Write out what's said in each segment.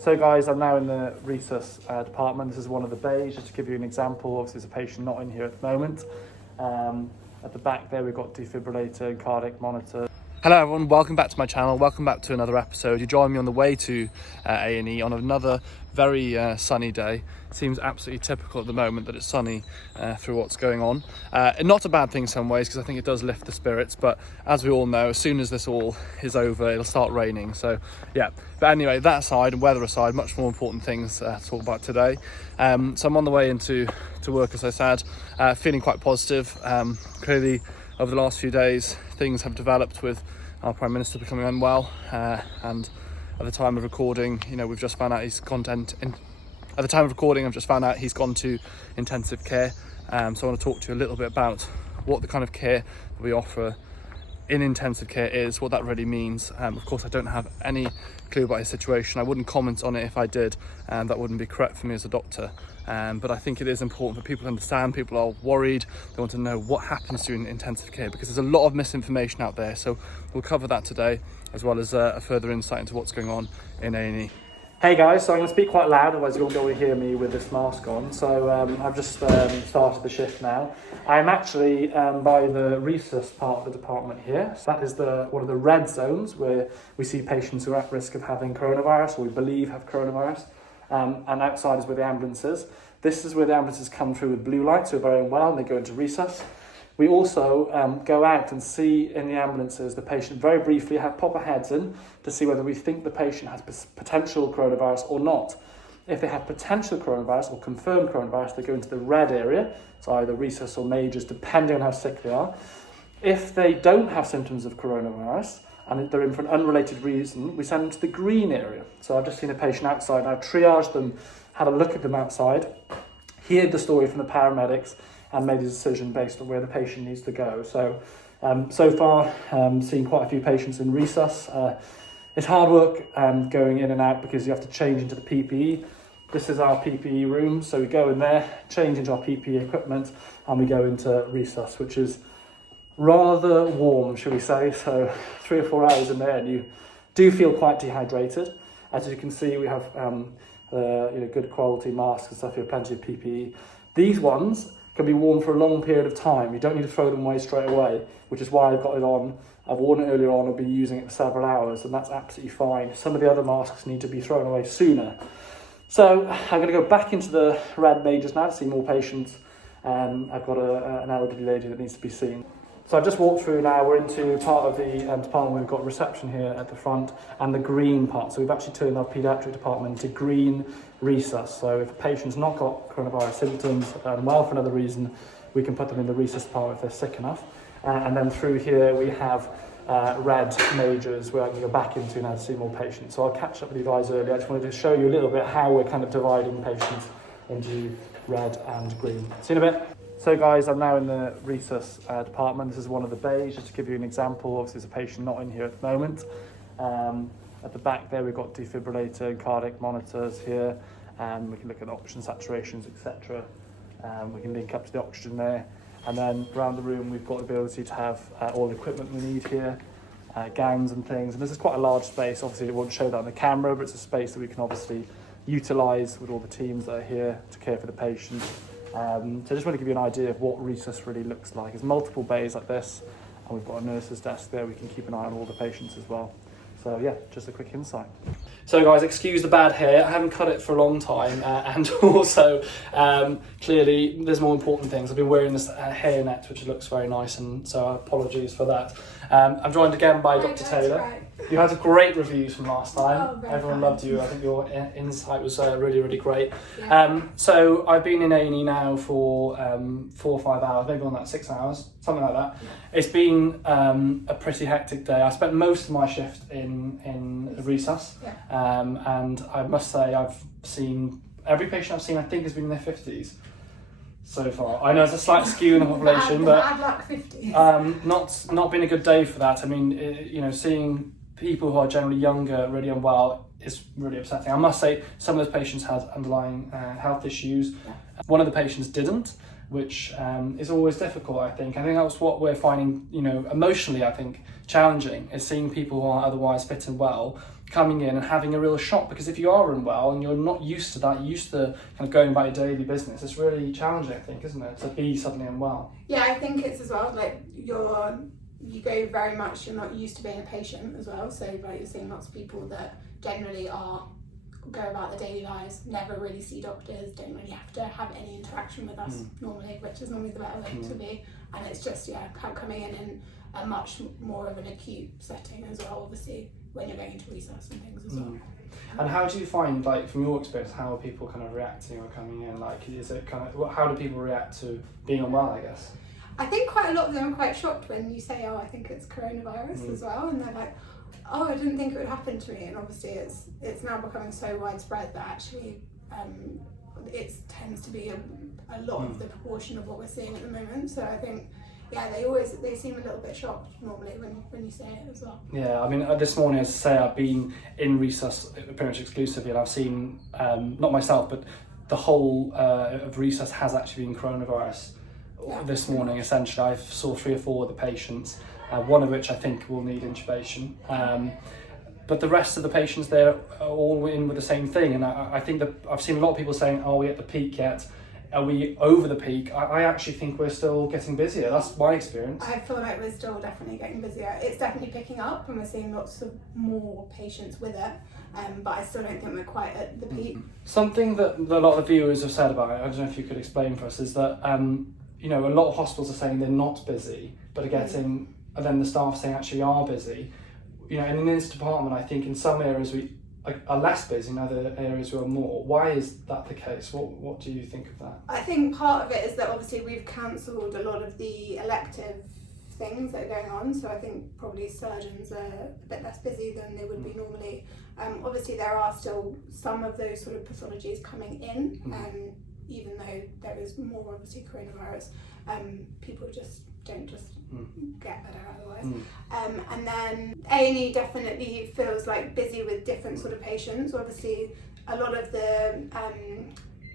So guys, I'm now in the resus department. This is one of the bays, just to give you an example. Obviously there's a patient not in here at the moment. At the back there we've got defibrillator and cardiac monitor. Hello everyone, welcome back to my channel, welcome back to another episode. You join me on the way to A&E on another very sunny day. It seems absolutely typical at the moment that it's sunny through what's going on. And not a bad thing in some ways, because I think it does lift the spirits, but as we all know, as soon as this all is over, it'll start raining. So yeah, but anyway, that aside and weather aside, much more important things to talk about today. So I'm on the way into work, as I said, feeling quite positive. Clearly, over the last few days, things have developed with our Prime Minister becoming unwell, and at the time of recording, we've just found out I've just found out he's gone to intensive care. So I want to talk to you a little bit about what the kind of care that we offer in intensive care is, what that really means. Of course, I don't have any clue about his situation. I wouldn't comment on it if I did, and that wouldn't be correct for me as a doctor. But I think it is important for people to understand. People are worried, they want to know what happens during intensive care, because there's a lot of misinformation out there. So we'll cover that today, as well as a further insight into what's going on in A&E. Hey guys, so I'm going to speak quite loud, otherwise you won't be able to hear me with this mask on. So I've just started the shift now. I'm actually by the resus part of the department here. So that is one of the red zones where we see patients who are at risk of having coronavirus, or we believe have coronavirus. And outside is where the ambulance is. This is where the ambulances come through with blue lights, who are very unwell, and they go into resus. We also go out and see in the ambulances the patient very briefly, pop our heads in to see whether we think the patient has potential coronavirus or not. If they have potential coronavirus or confirmed coronavirus, they go into the red area, so either resus or majors, depending on how sick they are. If they don't have symptoms of coronavirus and they're in for an unrelated reason, we send them to the green area. So I've just seen a patient outside, I've triaged them, had a look at them outside, heard the story from the paramedics, and made a decision based on where the patient needs to go. So, so far, seen quite a few patients in resus. It's hard work going in and out because you have to change into the PPE. This is our PPE room, so we go in there, change into our PPE equipment, and we go into resus, which is rather warm, shall we say. So 3 or 4 hours in there, and you do feel quite dehydrated. As you can see, we have good quality masks and stuff here, plenty of PPE. These ones can be worn for a long period of time. You don't need to throw them away straight away, which is why I've got it on. I've worn it earlier on, I've been using it for several hours, and that's absolutely fine. Some of the other masks need to be thrown away sooner. So I'm going to go back into the red majors now to see more patients. I've got an elderly lady that needs to be seen. So I've just walked through now, we're into part of the department where we've got reception here at the front, and the green part. So we've actually turned our paediatric department into green resus. So if a patient's not got coronavirus symptoms and well for another reason, we can put them in the resus part if they're sick enough. And then through here we have red majors where I can go back into now to see more patients. So I'll catch up with you guys earlier. I just wanted to show you a little bit how we're kind of dividing patients into red and green. See you in a bit. So guys, I'm now in the resus department. This is one of the bays, just to give you an example. Obviously there's a patient not in here at the moment. At the back there we've got defibrillator and cardiac monitors here. We can look at oxygen saturations, etc. We can link up to the oxygen there. And then around the room we've got the ability to have all the equipment we need here, gowns and things. And this is quite a large space. Obviously it won't show that on the camera, but it's a space that we can obviously utilise with all the teams that are here to care for the patient. So I just want to give you an idea of what resus really looks like. There's multiple bays like this, and we've got a nurse's desk there. We can keep an eye on all the patients as well. So yeah, just a quick insight. So guys, excuse the bad hair. I haven't cut it for a long time, and also clearly there's more important things. I've been wearing this hair net, which looks very nice, and so apologies for that. I'm joined again by Dr. Taylor. Right. You had great reviews from last time. Everyone loved you. I think your insight was really, really great. Yeah. So I've been in A&E now for 4 or 5 hours, maybe on that 6 hours, something like that. Yeah. It's been a pretty hectic day. I spent most of my shift in resus, and I must say I've seen every patient I've seen. I think has been in their 50s. So far, I know it's a slight skew in the population, but I'd like 50s. not been a good day for that. I mean, seeing people who are generally younger, really unwell, is really upsetting. I must say, some of those patients had underlying health issues. Yeah. One of the patients didn't, which is always difficult. I think that's what we're finding. Emotionally, I think challenging is seeing people who are otherwise fit and well coming in and having a real shock, because if you are unwell and you're not used to that, you're used to kind of going about your daily business, it's really challenging, I think, isn't it, to be suddenly unwell? Yeah, I think it's as well, like you go very much, you're not used to being a patient as well, so like you're seeing lots of people that generally go about their daily lives, never really see doctors, don't really have to have any interaction with us normally, which is normally the better way to be, and it's just coming in a much more of an acute setting as well, obviously, when you're going into resus and things as well. And how do you find, like, from your experience, how are people kind of reacting or coming in? Like, is it kind of, how do people react to being unwell, I guess? I think quite a lot of them are quite shocked when you say, oh, I think it's coronavirus as well, and they're like, oh, I didn't think it would happen to me. And obviously it's now becoming so widespread that actually it tends to be a lot of the proportion of what we're seeing at the moment. So I think, they seem a little bit shocked normally when you say it as well. Yeah, I mean, this morning, as I say, I've been in resus pretty much exclusively, and I've seen, not myself, but the whole of resus has actually been coronavirus this morning, essentially. I saw 3 or 4 of the patients, one of which I think will need intubation. But the rest of the patients there are all in with the same thing, and I think that I've seen a lot of people saying, are we at the peak yet? Are we over the peak? I actually think we're still getting busier. That's my experience. I feel like we're still definitely getting busier. It's definitely picking up and we're seeing lots of more patients with it, but I still don't think we're quite at the peak. Something that a lot of the viewers have said about it, I don't know if you could explain for us, is that a lot of hospitals are saying they're not busy, but are getting, and then the staff saying actually are busy. And in this department, I think in some areas we are less busy, in other areas we are more. Why is that the case? What do you think of that? I think part of it is that obviously we've cancelled a lot of the elective things that are going on, so I think probably surgeons are a bit less busy than they would be normally. Obviously there are still some of those sort of pathologies coming in, even though there is more obviously coronavirus, people don't get better otherwise. And then A&E definitely feels like busy with different sort of patients. Obviously a lot of the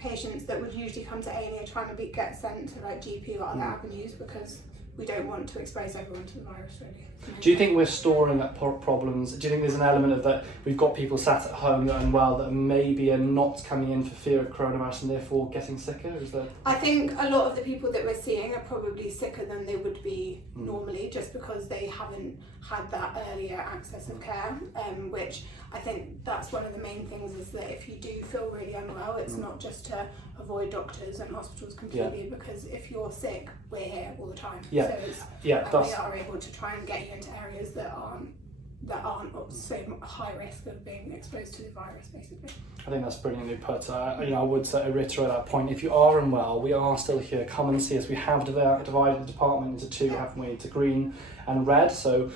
patients that would usually come to A&E are trying to get sent to like GP or other avenues, because we don't want to expose everyone to the virus, really. Do you think we're storing up problems? Do you think there's an element of that we've got people sat at home that are unwell that maybe are not coming in for fear of coronavirus and therefore getting sicker? Is that? I think a lot of the people that we're seeing are probably sicker than they would be normally, just because they haven't had that earlier access of care, which I think that's one of the main things, is that if you do feel really unwell, it's not just to avoid doctors and hospitals completely, because if you're sick, we're here all the time. So we are able to try and get you into areas that aren't so high risk of being exposed to the virus, basically. I think that's brilliantly put. I would reiterate that point. If you are unwell, we are still here. Come and see us. We have divided the department into 2, haven't we? To green and red. So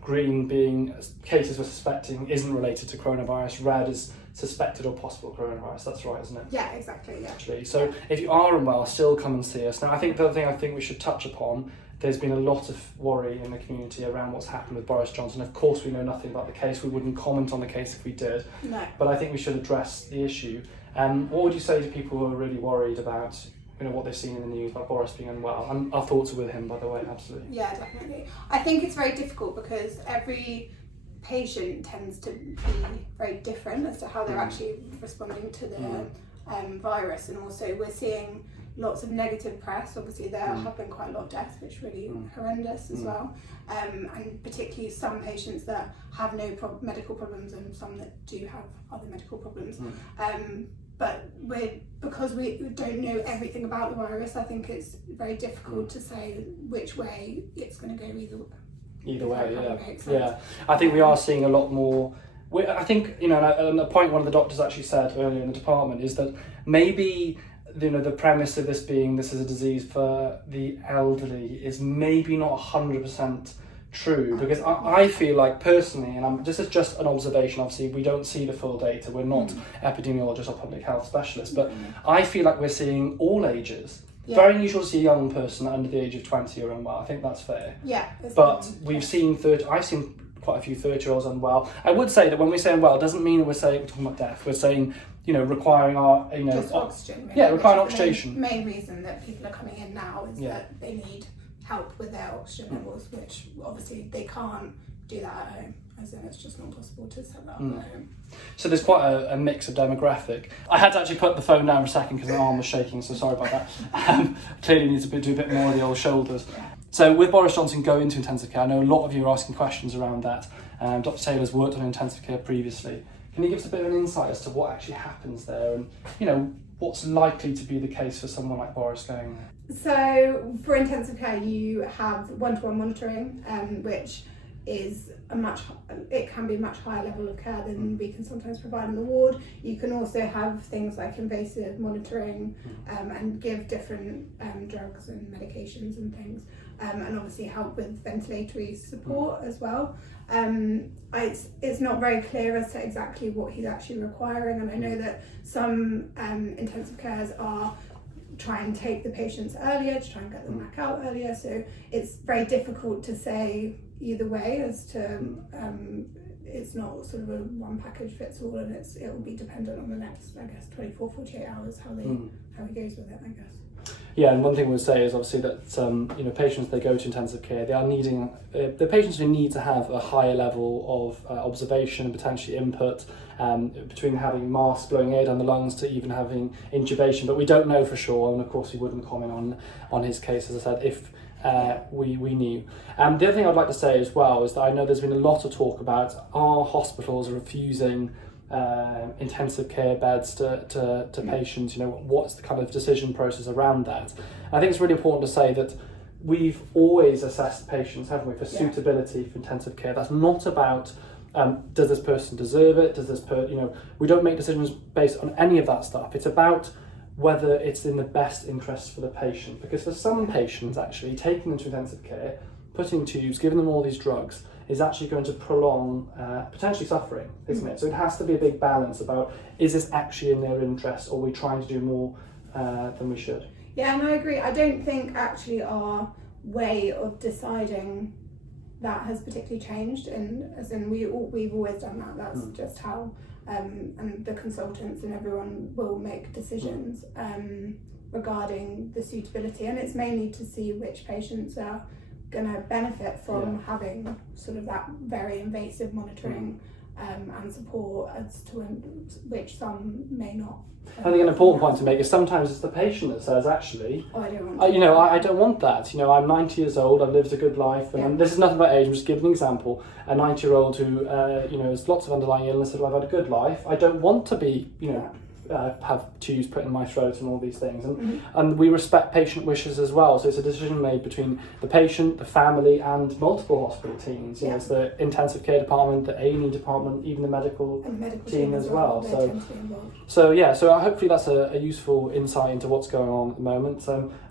green being cases we're suspecting isn't related to coronavirus. Red is suspected or possible coronavirus. That's right, isn't it? Yeah, exactly. Yeah. Actually, so if you are unwell, still come and see us. Now, I think the other thing I think we should touch upon, there's been a lot of worry in the community around what's happened with Boris Johnson. Of course, we know nothing about the case. We wouldn't comment on the case if we did. No. But I think we should address the issue. What would you say to people who are really worried about what they've seen in the news about Boris being unwell? And our thoughts are with him, by the way, absolutely. Yeah, definitely. I think it's very difficult because every patient tends to be very different as to how they're actually responding to the virus, and also we're seeing lots of negative press. Obviously there have been quite a lot of deaths, which are really horrendous as well, and particularly some patients that have no medical problems and some that do have other medical problems. But because we don't know everything about the virus, I think it's very difficult to say which way it's going to go either way. Yeah. I think we are seeing a lot more. I think, and the point one of the doctors actually said earlier in the department is that maybe the premise of this being this is a disease for the elderly is maybe not 100% true, because I feel like personally, and this is just an observation, obviously we don't see the full data, we're not epidemiologists or public health specialists, but I feel like we're seeing all ages. Very unusual to see a young person under the age of 20 or unwell. I think that's fair. Yeah. But I've seen quite a few 30-year-olds unwell. I would say that when we say unwell, it doesn't mean we're talking about death. We're saying, requiring our, just oxygen. Requiring oxygen. The main reason that people are coming in now is that they need help with their oxygen levels, which obviously they can't do that at home. as in it's just not possible to set that up at home. So there's quite a mix of demographic. I had to actually put the phone down for a second because my arm was shaking, so sorry about that. Clearly need to do a bit more of the old shoulders. Yeah. So with Boris Johnson going to intensive care, I know a lot of you are asking questions around that. Dr. Taylor's worked on intensive care previously. Can you give us a bit of an insight as to what actually happens there and, you know, what's likely to be the case for someone like Boris going there? So for intensive care, you have one-to-one monitoring, which is it can be a much higher level of care than we can sometimes provide in the ward. You can also have things like invasive monitoring and give different drugs and medications and things, and obviously help with ventilatory support as well. It's not very clear as to exactly what he's actually requiring, and I know that some intensive cares are try and take the patients earlier to try and get them back out earlier, so it's very difficult to say either way as to it's not sort of a one package fits all, and it will be dependent on the next, I guess, 24-48 hours how he goes with it, I guess. Yeah, and one thing we'll say is obviously that you know, patients, they go to intensive care, they are needing the patients who need to have a higher level of observation and potentially input, between having masks blowing air down the lungs to even having intubation, but we don't know for sure, and of course we wouldn't comment on his case, as I said, if we knew. The other thing I'd like to say as well is that I know there's been a lot of talk about our hospitals refusing intensive care beds to patients. You know, what's the kind of decision process around that? I think it's really important to say that we've always assessed patients, haven't we, for suitability for intensive care. That's not about does this person deserve it, does this you know, we don't make decisions based on any of that stuff. It's about whether it's in the best interest for the patient, because for some patients actually taking them to intensive care, putting tubes, giving them all these drugs is actually going to prolong potentially suffering, isn't it? So it has to be a big balance about, is this actually in their interest, or are we trying to do more than we should? Yeah, and I agree. I don't think actually our way of deciding that has particularly changed, and as in we've always done that. That's just how and the consultants and everyone will make decisions regarding the suitability, and it's mainly to see which patients are going to benefit from having sort of that very invasive monitoring and support, as to which some may not. I think an important point to make is sometimes it's the patient that says, actually, I don't want you know, I don't want that. You know, I'm 90 years old, I've lived a good life, and this is nothing about age, I'm just giving an example. A 90-year-old who, you know, has lots of underlying illnesses, I've had a good life, I don't want to be, you know, have tubes put in my throat and all these things, and we respect patient wishes as well, so it's a decision made between the patient, the family, and multiple hospital teams. You know, it's the intensive care department, the A&E department, even the medical team as well. So hopefully that's a useful insight into what's going on at the moment.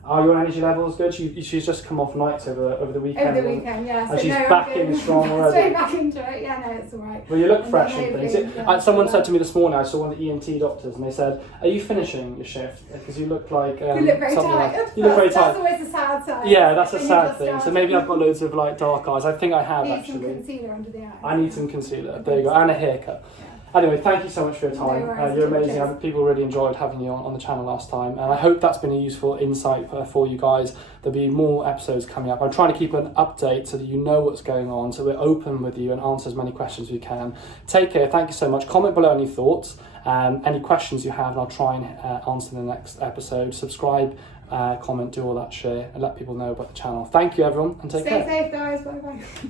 Are your energy levels good? She's just come off nights over the weekend. Over the weekend, yeah. And she's back in strong already. So back into it, yeah, no, it's all right. Well, you look fresh and things. Someone said to me this morning, I saw one of the ENT doctors, and they said, "Are you finishing your shift? Because you look like you look very tired. You look very tired." That's always a sad sign. Yeah, that's a sad thing. So maybe I've got loads of like dark eyes. I think I have actually. Need some concealer under the eyes. I need some concealer. There you go, and a haircut. Anyway, thank you so much for your time. You're amazing. People really enjoyed having you on the channel last time, and I hope that's been a useful insight for you guys. There'll be more episodes coming up. I'm trying to keep an update so that you know what's going on, so we're open with you and answer as many questions as we can. Take care. Thank you so much. Comment below any thoughts, any questions you have, and I'll try and answer in the next episode. Subscribe, comment, do all that, share, and let people know about the channel. Thank you, everyone, and take care. Stay safe, guys. Bye-bye.